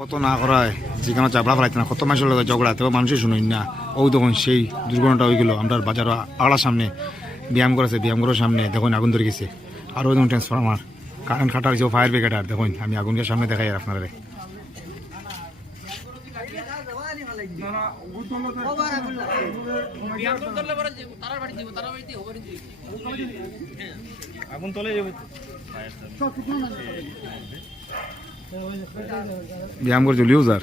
কত না করায় যেখানে চাপড়া ফেলাইতে না কত মানুষের লগে ঝগড়া তবে মানুষই শুনুন না। ও তখন সেই দুর্ঘটনাটা হয়ে গেল আমরা বাজার আড়ার সামনে ব্যায়াম করেছে, ব্যায়াম করার সামনে দেখুন আগুন ধরে গেছে। আরও দেখুন ট্রান্সফরমার কারেন্ট খাটা হয়েছে, ফায়ার ব্রিগেডার দেখুন আমি আগুনকে সামনে দেখাই আর আপনারা আগুন তলে যাবে ব্যায়াম করে চলিও স্যার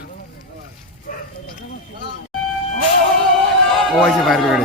ও আছে ফায়ার ব্রিগেড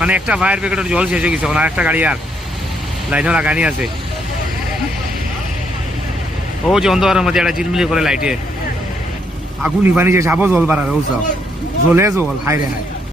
মানে একটা ফায়ার ব্রিগেডের জল শেষ হয়ে গেছে, আর একটা গাড়ি আর লাইনও লাগানি আছে। ও যে অন্ধকারের মধ্যে একটা ঝিলমিলি করে লাইটে আগুন নিবানি যে সাবো জল বাড়ার ও সব জলে জল হাই রে হাই।